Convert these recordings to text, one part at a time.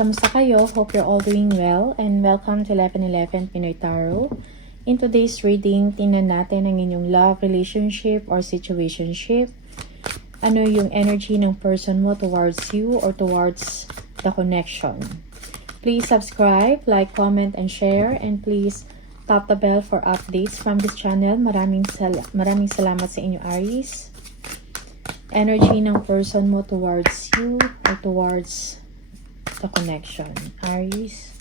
Kamusta kayo? Hope you're all doing well and welcome to 1111 Pinoy Tarot. In today's reading, tingnan natin ang inyong love, relationship, or situationship. Ano yung energy ng person mo towards you or towards the connection. Please subscribe, like, comment, and share. And please tap the bell for updates from this channel. Maraming salamat sa inyo, Aries. Energy ng person mo towards you or towards the connection, Aries.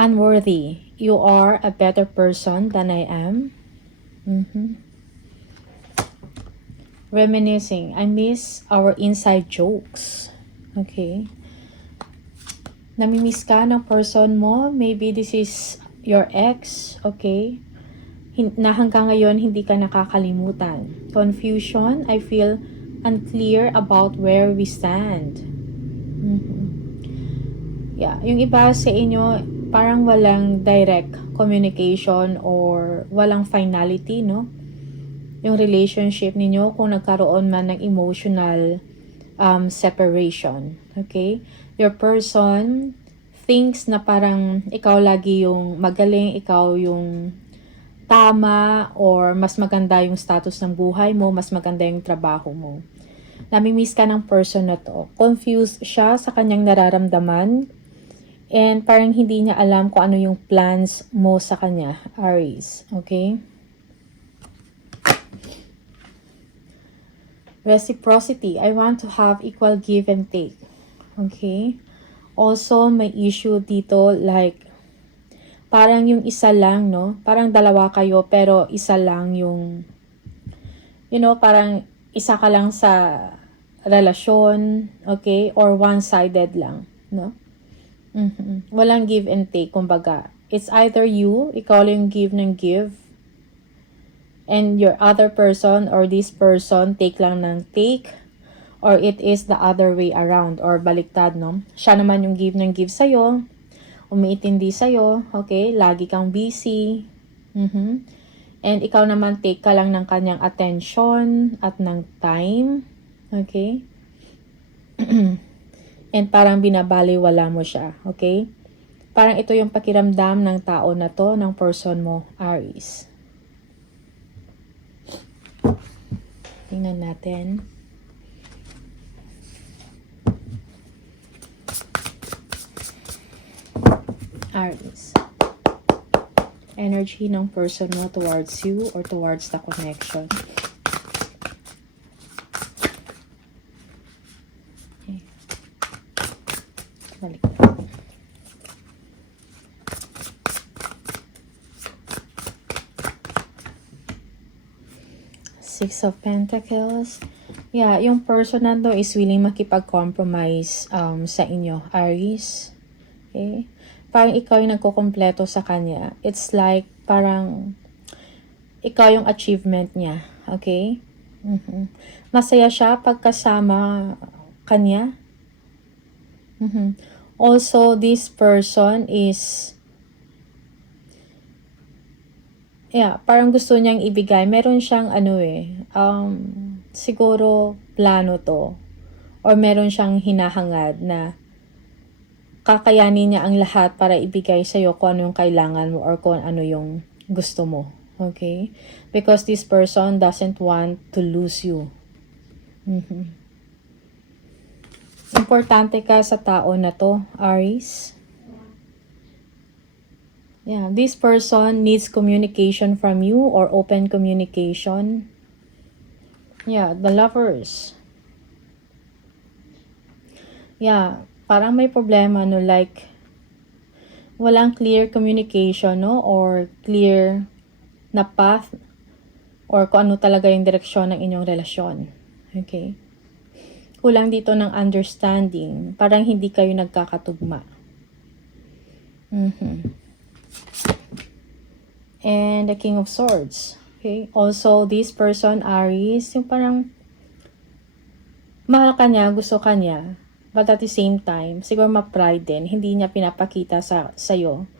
Unworthy. You are a better person than I am. Reminiscing. I miss our inside jokes. Okay. Namimiss ka ng person mo. Maybe this is your ex. Okay. Na hanggang ngayon hindi ka nakakalimutan. Confusion. I feel unclear about where we stand. Yeah. Yung iba sa inyo, parang walang direct communication or walang finality, no? Yung relationship ninyo kung nagkaroon man ng emotional separation. Okay? Your person thinks na parang ikaw lagi yung magaling, ikaw yung tama, or mas maganda yung status ng buhay mo, mas maganda yung trabaho mo. Namimiss ka ng person na to. Confused siya sa kanyang nararamdaman. And parang hindi niya alam kung ano yung plans mo sa kanya, Aries. Okay? Reciprocity. I want to have equal give and take. Okay? Also, may issue dito like parang yung isa lang, no? Parang dalawa kayo pero isa lang yung, you know, parang isa ka lang sa relasyon, okay? Or one-sided lang, no? Walang give and take, kumbaga. It's either you, ikaw lang give ng give, and your other person or this person take lang ng take, or it is the other way around, or baliktad, no? Siya naman yung give ng give sa'yo, umiintindi sa'yo, okay? Lagi kang busy. And ikaw naman take ka lang ng kanyang attention at ng time, okay? And parang binabaliwala mo siya, okay? Parang ito yung pakiramdam ng tao na to, ng person mo, Aries. Tingnan natin. Aries. Energy ng person mo towards you or towards the connection. Okay. Balik. Six of Pentacles. Yeah, yung person na to is willing makipag-compromise sa inyo, Aries. Okay? Parang ikaw yung nagkukumpleto sa kanya. It's like, parang, ikaw yung achievement niya. Okay? Masaya siya pagkasama kanya. Also, this person is, yeah, parang gusto niyang ibigay. Meron siyang, siguro, plano to. Or meron siyang hinahangad na kakayanin niya ang lahat para ibigay sa'yo kung ano yung kailangan mo or kung ano yung gusto mo. Okay? Because this person doesn't want to lose you. Importante ka sa tao na to, Aries. Yeah, this person needs communication from you or open communication. Yeah, the Lovers. Yeah, parang may problema, no, like walang clear communication, no, or clear na path or kung ano talaga yung direksyon ng inyong relasyon. Okay? Kulang dito ng understanding. Parang hindi kayo nagkakatugma. And the King of Swords. Okay? Also, this person, Aries, yung parang mahal ka niya, gusto ka niya, but at the same time, siguro ma-pride din, hindi niya pinapakita sa'yo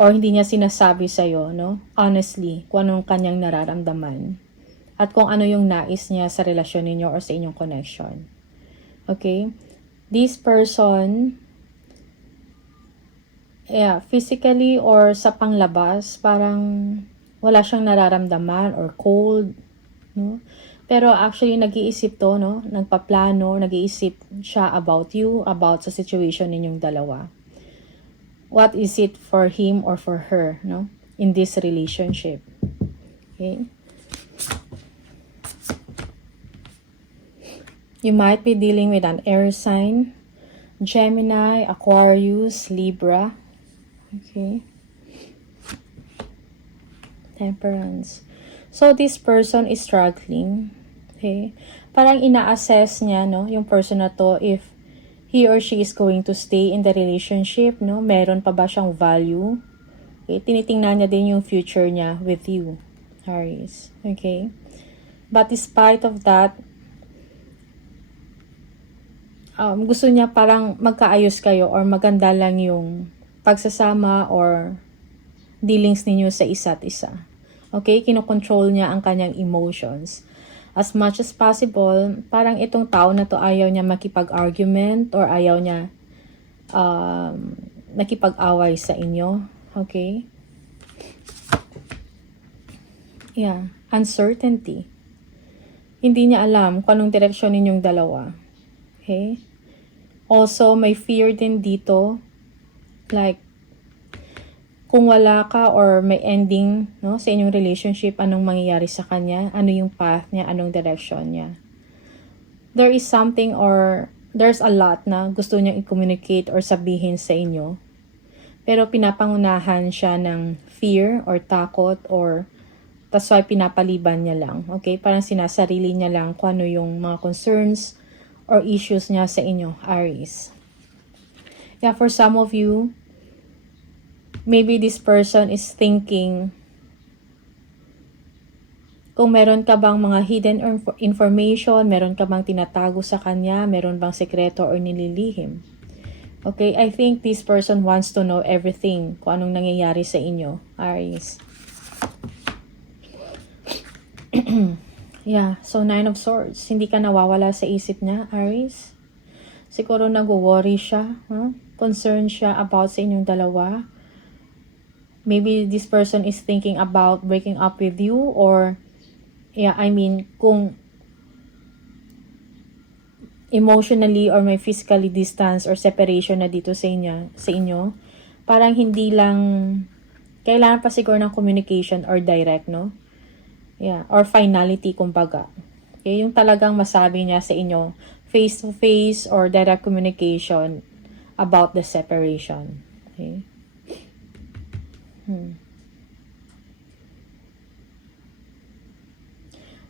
or hindi niya sinasabi sa'yo, no? Honestly, kung anong kanyang nararamdaman. At kung ano yung nais niya sa relasyon ninyo or sa inyong connection. Okay? This person, physically or sa panglabas, parang wala siyang nararamdaman or cold, no? Pero actually, nag-iisip to, no? Nagpaplano, nag-iisip siya about you, about sa situation ninyong dalawa. What is it for him or for her, no? In this relationship. Okay? You might be dealing with an air sign, Gemini, Aquarius, Libra. Okay? Temperance. So, this person is struggling. Okay? Parang ina-assess niya, no, yung person na to, if he or she is going to stay in the relationship, no? Meron pa ba siyang value? Okay? Tinitingnan niya din yung future niya with you, Aries. Okay? But despite of that, gusto niya parang magkaayos kayo or maganda lang yung pagsasama or dealings ninyo sa isa't isa. Okay? Kinokontrol niya ang kanyang emotions. As much as possible, parang itong tao na to ayaw niya makipag-argument or ayaw niya nakipag-away sa inyo. Okay? Yeah. Uncertainty. Hindi niya alam kung anong direksyon ninyong dalawa. Okay? Also, may fear din dito. Like, kung wala ka or may ending, no, sa inyong relationship, anong mangyayari sa kanya, ano yung path niya, anong direction niya. There is something or there's a lot na gusto niyang i-communicate or sabihin sa inyo. Pero pinapangunahan siya ng fear or takot or that's why pinapaliban niya lang. Okay? Parang sinasarili niya lang kung ano yung mga concerns or issues niya sa inyo, Aries. Yeah, for some of you, maybe this person is thinking kung meron ka bang mga hidden information, meron ka bang tinatago sa kanya, meron bang sekreto or nililihim. Okay, I think this person wants to know everything kung anong nangyayari sa inyo, Aries. Yeah, so 9 of Swords. Hindi ka nawawala sa isip niya, Aries. Siguro nag-worry siya, concerned siya about sa inyong dalawa. Maybe this person is thinking about breaking up with you or kung emotionally or may physically distance or separation na dito sa inyo, parang hindi lang kailangan pa siguro ng communication or direct, no? Yeah, or finality kumbaga. Okay, yung talagang masabi niya sa inyo face to face or direct communication about the separation. Okay?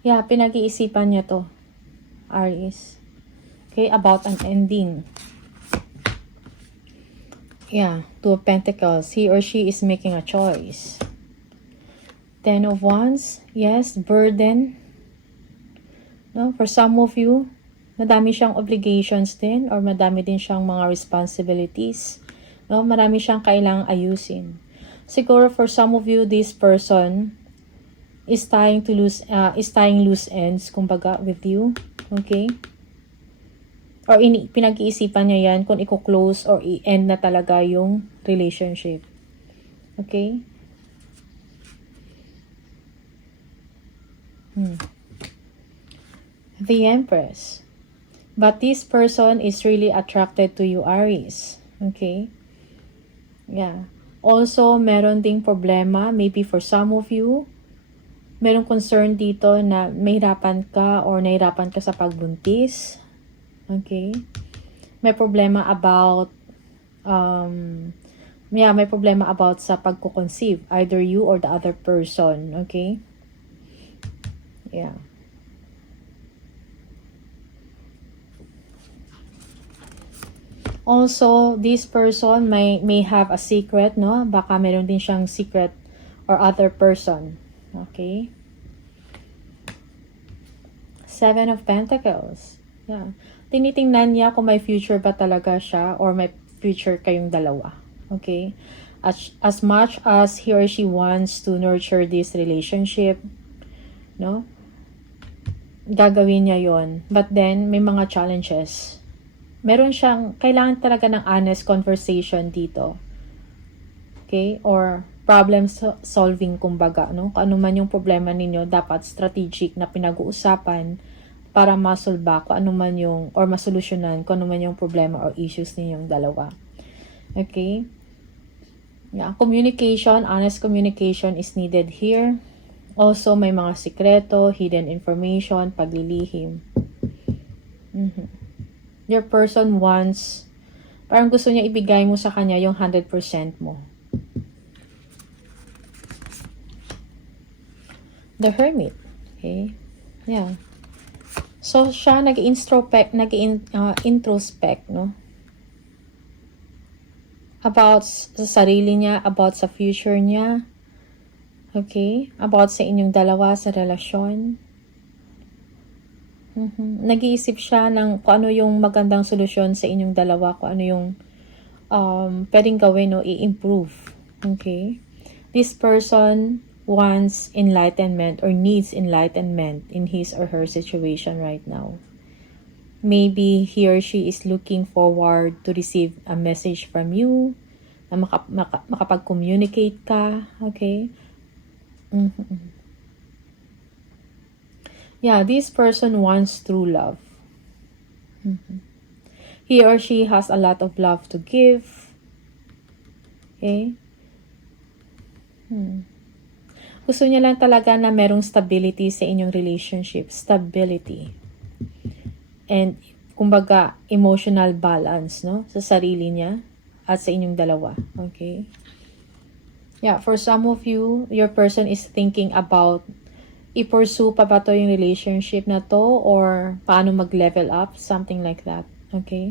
Yeah, pinag-iisipan niya to, Aries. Okay, about an ending. Yeah, 2 of Pentacles. He or she is making a choice. 10 of Wands. Yes, burden. No, for some of you, madami siyang obligations din or madami din siyang mga responsibilities. No, marami siyang kailangang ayusin. Siguro for some of you, this person is tying loose ends, kumbaga, with you. Okay? Or pinag-iisipan niya yan kung i-close or i-end na talaga yung relationship. Okay? The Empress. But this person is really attracted to you, Aries. Okay? Yeah. Also, meron ding problema, maybe for some of you, merong concern dito na mahirapan ka or nahirapan ka sa pagbuntis. Okay? May problema about, may problema about sa pagko-conceive, either you or the other person. Okay? Yeah. Also, this person may have a secret, no? Baka meron din siyang secret or other person. Okay? 7 of Pentacles. Yeah. Tinitingnan niya kung may future ba talaga siya or may future kayong dalawa. Okay? As much as he or she wants to nurture this relationship, no? Gagawin niya yon. But then, may mga challenges. Meron siyang, kailangan talaga ng honest conversation dito. Okay? Or problem solving, kumbaga, no? Kung ano man yung problema ninyo, dapat strategic na pinag-uusapan para masolba kung ano man yung, or masolusyonan kung ano man yung problema or issues ninyong dalawa. Okay? Yeah, communication, honest communication is needed here. Also, may mga sikreto, hidden information, paglilihim. Your person wants, parang gusto niya ibigay mo sa kanya yung 100% mo. The Hermit. Okay? Yeah. So, siya nag-introspect, no? About sa sarili niya, about sa future niya. Okay? About sa inyong dalawa, sa relasyon. Nag-iisip siya ng kung ano yung magandang solusyon sa inyong dalawa, kung ano yung pwedeng gawin o i-improve. Okay? This person wants enlightenment or needs enlightenment in his or her situation right now. Maybe he or she is looking forward to receive a message from you, na makapag-communicate ka, okay? Yeah, this person wants true love. He or she has a lot of love to give. Okay? Gusto niya lang talaga na merong stability sa inyong relationship. Stability. And, kumbaga, emotional balance, no? Sa sarili niya at sa inyong dalawa. Okay? Yeah, for some of you, your person is thinking about i-pursue pa ba to yung relationship na to or paano mag-level up, something like that. Okay?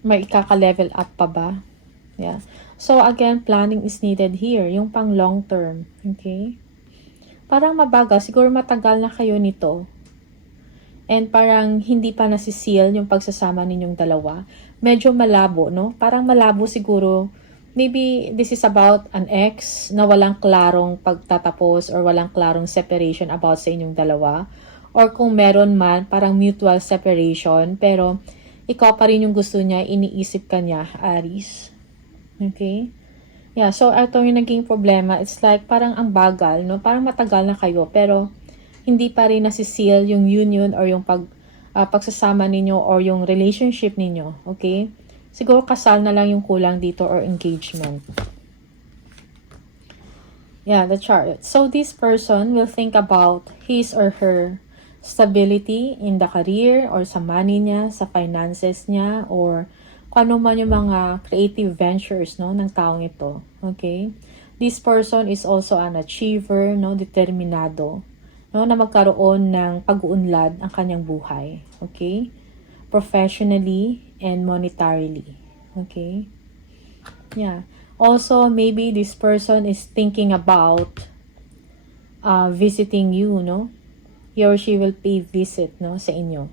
May ikaka-level up pa ba? Yeah. So, again, planning is needed here. Yung pang long term. Okay? Parang mabagal. Siguro matagal na kayo nito. And parang hindi pa nasiseal yung pagsasama ninyong dalawa. Medyo malabo, no? Parang malabo siguro. Maybe this is about an ex na walang klarong pagtatapos or walang klarong separation about sa inyong dalawa. Or kung meron man, parang mutual separation. Pero ikaw pa rin yung gusto niya, iniisip ka niya, Aries. Okay? Yeah, so ito yung naging problema. It's like parang ang bagal, no? Parang matagal na kayo. Pero hindi pa rin nasiseal yung union or yung pagsasama ninyo or yung relationship ninyo. Okay? Siguro kasal na lang yung kulang dito or engagement. Yeah, the chart. So this person will think about his or her stability in the career or sa money niya, sa finances niya, or kung ano man yung mga creative ventures, no, ng taong ito. Okay? This person is also an achiever, no, determinado, no, na magkaroon ng pag-uunlad ang kanyang buhay. Okay? Professionally and monetarily. Okay? Yeah. Also, maybe this person is thinking about visiting you, no? He or she will pay visit, no, sa inyo.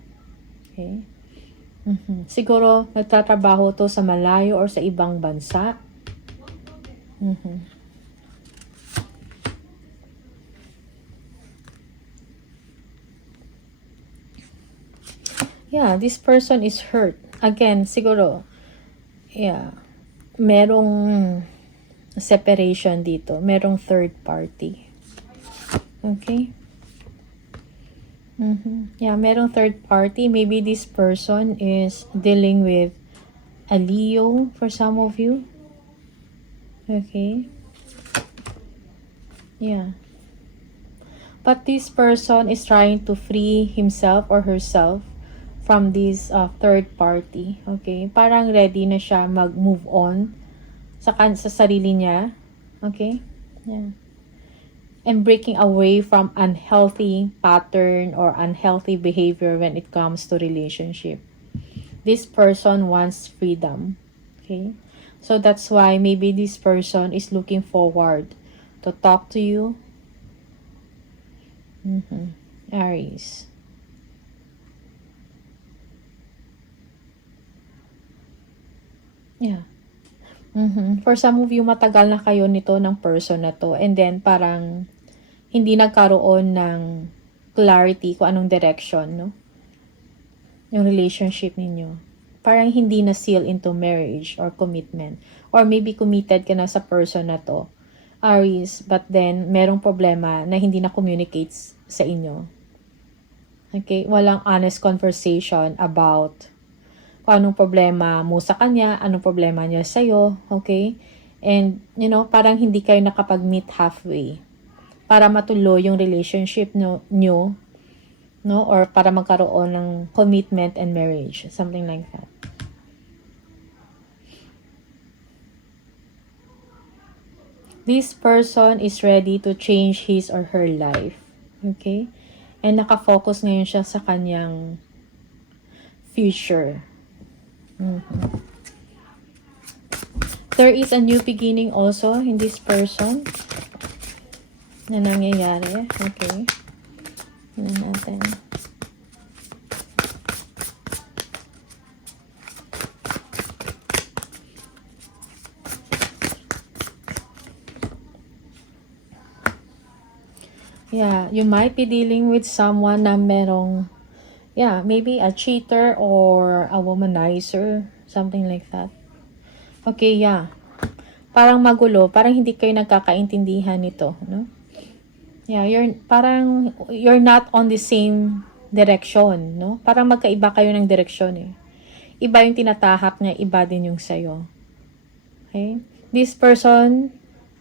Okay? Siguro, nagtatrabaho to sa malayo or sa ibang bansa. Yeah, this person is hurt. Again, siguro, yeah, merong separation dito. Merong third party. Okay? Yeah, merong third party. Maybe this person is dealing with a Leo for some of you. Okay? Yeah. But this person is trying to free himself or herself from this third party. Okay? Parang ready na siya mag-move on sa sarili niya. Okay? Yeah. And breaking away from unhealthy pattern or unhealthy behavior when it comes to relationship. This person wants freedom. Okay? So that's why maybe this person is looking forward to talk to you. Aries. Yeah. For some of you, matagal na kayo nito ng person na to. And then, parang hindi nagkaroon ng clarity kung anong direction, no? Yung relationship ninyo. Parang hindi na seal into marriage or commitment. Or maybe committed ka na sa person na to, Aries, but then merong problema na hindi na communicates sa inyo. Okay? Walang honest conversation about kung anong problema mo sa kanya, anong problema niya sa'yo, okay? And, parang hindi kayo nakapag-meet halfway para matuloy yung relationship nyo, no? Or para magkaroon ng commitment and marriage, something like that. This person is ready to change his or her life, okay? And nakafocus ngayon siya sa kanyang future. There is a new beginning also in this person na nangyayari. Okay. Tignan natin. Yeah, you might be dealing with someone na merong maybe a cheater or a womanizer, something like that. Okay, parang magulo, parang hindi kayo nagkakaintindihan nito, no? Yeah, you're not on the same direction, no? Parang magkaiba kayo ng direksyon eh. Iba yung tinatahak niya, iba din yung sayo. Okay? This person,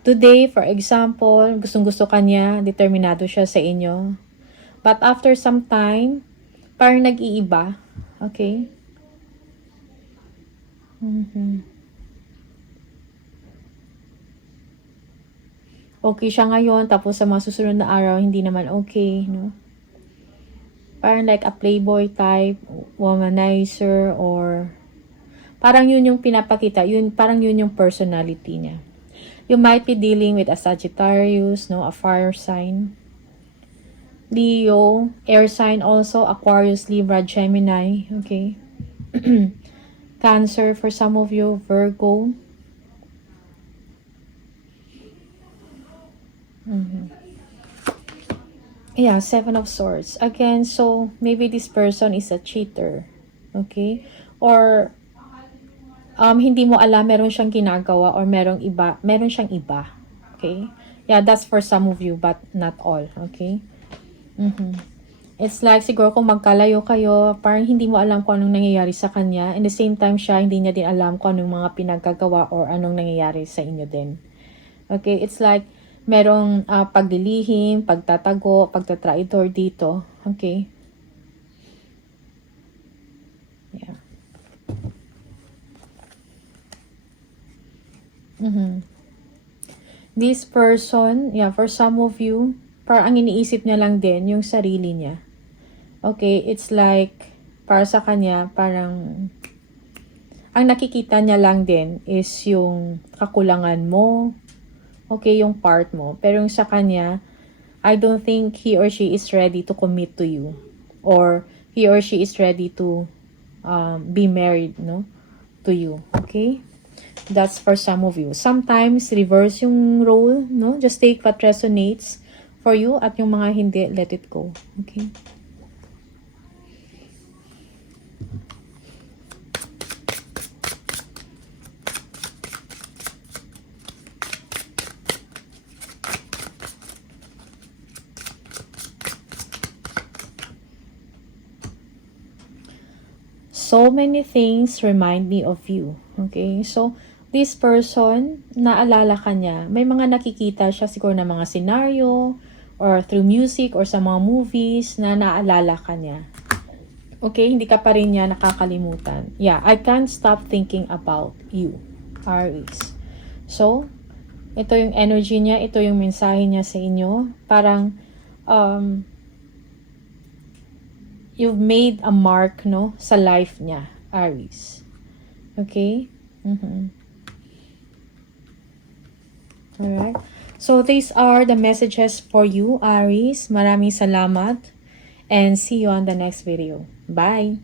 today, for example, gustong-gusto kanya, determinado siya sa inyo. But after some time, parang nag-iiba. Okay? Okay siya ngayon, tapos sa mga susunod na araw, hindi naman okay, no? Parang like a playboy type, womanizer, or parang yun yung pinapakita, parang yun yung personality niya. You might be dealing with a Sagittarius, no? A fire sign. Leo, air sign also, Aquarius, Libra, Gemini, okay? Cancer for some of you, Virgo. Yeah, Seven of Swords. Again, so maybe this person is a cheater, okay? Or hindi mo alam, meron siyang ginagawa or meron siyang iba, okay? Yeah, that's for some of you, but not all, okay? It's like siguro kung magkalayo kayo, parang hindi mo alam kung anong nangyayari sa kanya. In the same time siya, hindi niya din alam kung anong mga pinagkagawa or anong nangyayari sa inyo din. Okay, it's like merong paglilihim, pagtatago, pagtatraidor dito. Okay? Yeah. This person, for some of you, parang ang iniisip niya lang din yung sarili niya. Okay, it's like, para sa kanya, parang, ang nakikita niya lang din is yung kakulangan mo, okay, yung part mo. Pero yung sa kanya, I don't think he or she is ready to commit to you. Or he or she is ready to be married, no, to you. Okay? That's for some of you. Sometimes, reverse yung role, no? Just take what resonates for you at yung mga hindi, let it go. Okay? So many things remind me of you. Okay? So, this person, naalala ka niya. May mga nakikita siya siguro na mga scenario or through music or sa mga movies na naalala ka niya. Okay? Hindi ka pa rin niya nakakalimutan. Yeah, I can't stop thinking about you, Aries. So, ito yung energy niya, ito yung mensahe niya sa inyo. Parang, you've made a mark, no, sa life niya, Aries. Okay? Alright. So, these are the messages for you, Aries. Maraming salamat. And see you on the next video. Bye!